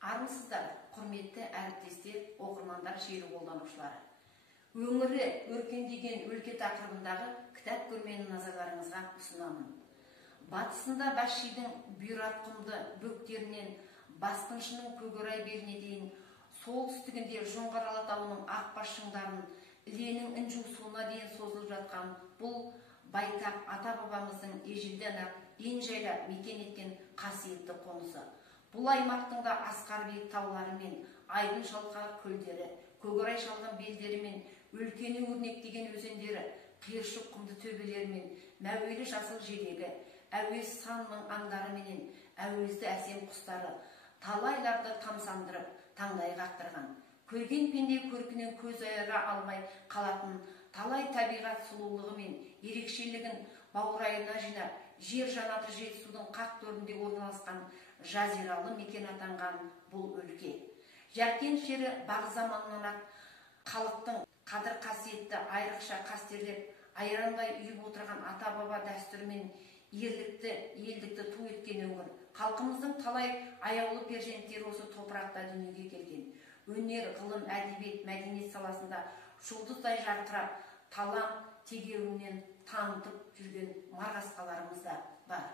Армысыздар, құрметті әріптестер, оқырмандар, желі қолданушылары. Өңірі өркендеген өлке тақырыбындағы кітап көрмені назарларыңызға ұсынамын. Батысында Басшидің бұйрат құмды бөктерінен Басқыншының Көгерай беліне дейін, солтүстігінде Жоңғар Алатауының Ақбас шыңдарын, Іленің Інжу суына дейін созылып жатқан бұл байтақ ата-бабамыздың ежелден-ақ ен жайлап мекен еткен қасиетті қонысы. Бұл аймақтың да асқар биік таулары мен айдын шалқар көлдері, көгерай шалған белдері мен өлкені өрнектеген өзендері, қиыршық құмды төбелері мен мәуелі жасыл желегі, әуез сан мың аңдары менен әуезді әсем құстары талайларды тамсандырып, таңдай қақтырған. Көрген пенде көркінен көз айыра алмай қалатын талай табиғат сұлулығы мен ерекшелігін баурайына жинап, жер жанаты жетісудың қақ төрінде орналасқан жазиралы мекен атанған бұл өлке. Жәркен жері бақ заманынан халықтың қадір қасиетті айрықша қастерлеп, айранбай үйіп отырған ата-баба дәстүрі мен ерлікті, елдікті ту еткен өңір. Халқымыздың талай аяулы перзенттері осы топырақта дүниеге келген. Өнер, ғылым, әдебиет, мәдениет саласында жұлдыздай жарқырап, талант тегеуінен танытып жүрген марғасқаларымыз да бар.